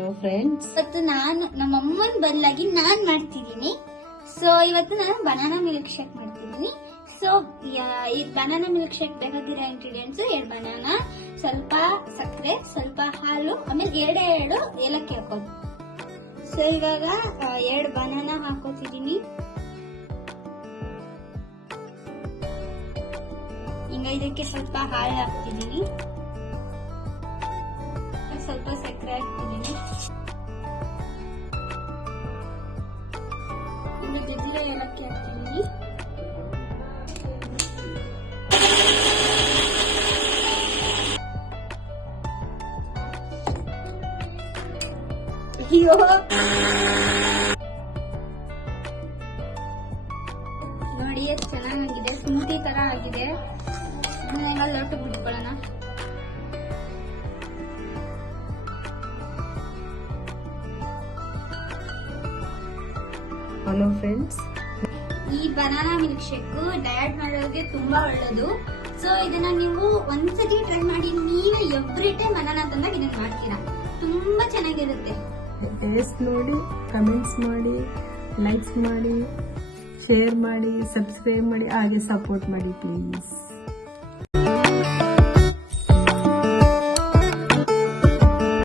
Hello friends ಇವತ್ತು ನಾನು ನಮ್ಮ ಅಮ್ಮನ ಬದಲಾಗಿ ನಾನ್ ಮಾಡ್ತಿದ್ದೀನಿ. ಸೊ ಇವತ್ತು ನಾನು ಬನಾನಾ ಮಿಲ್ಕ್ ಶೇಕ್ ಮಾಡ್ತಿದ್ದೀನಿ. ಸೊ ಈ ಬನಾನಾ ಮಿಲ್ಕ್ ಶೇಕ್ ಬೇಕಾಗಿರೋ ಇಂಗ್ರೀಡಿಯೆಂಟ್ಸ್ ಎರಡು ಬನಾನಾ ಸ್ವಲ್ಪ ಸಕ್ಕರೆ, ಸ್ವಲ್ಪ ಹಾಲು, ಆಮೇಲೆ ಎರಡೇ ಎರಡು ಏಲಕ್ಕಿ ಹಾಕೋದು. ಸೊ ಇವಾಗ ಎರಡು ಬನಾನಾ ಹಾಕೋತಿದ್ದೀನಿ. ಹಿಂಗ ಇದಕ್ಕೆ ಸ್ವಲ್ಪ ಹಾಲು ಹಾಕ್ತಿದ್ದೀನಿ. ಒಂದು ಜಜ್ಜಿಗೆ ಏಲಕ್ಕಿ ಹಾಕ್ತೀನಿ ಅಯ್ಯೋ ನೋಡಿ ಎಷ್ಟು ಚೆನ್ನಾಗಿದೆ. ಸ್ಮೂತಿ ತರ ಆಗಿದೆ. ಲೊಟ್ಟು ಬಿಟ್ಕೊಳ್ಳೋಣ. ಹಲೋ ಫ್ರೆಂಡ್ಸ್ ಈ ಬನಾನಾ ಮಿಲ್ಕ್ ಶೇಕ್ ಡಯಟ್ ಮಾಡೋರಿಗೆ ತುಂಬಾ ಒಳ್ಳೇದು. ಸೊ ಇದನ್ನ ನೀವು ಒಂದ್ಸತಿ ಟ್ರೈ ಮಾಡಿ ನೀವೇ ಎವ್ರಿ ಟೈಮ್ ಬನಾನಾ ತಂದಾಗ ಇದನ್ನ ಮಾಡ್ತೀರಾ. ತುಂಬಾ ಚೆನ್ನಾಗಿರುತ್ತೆ. ಟೇಸ್ಟ್ ನೋಡಿ ಕಮೆಂಟ್ಸ್ ಮಾಡಿ ಲೈಕ್ಸ್ ಮಾಡಿ ಶೇರ್ ಮಾಡಿ ಸಬ್ಸ್ಕ್ರೈಬ್ ಮಾಡಿ ಹಾಗೆ ಸಪೋರ್ಟ್ ಮಾಡಿ ಪ್ಲೀಸ್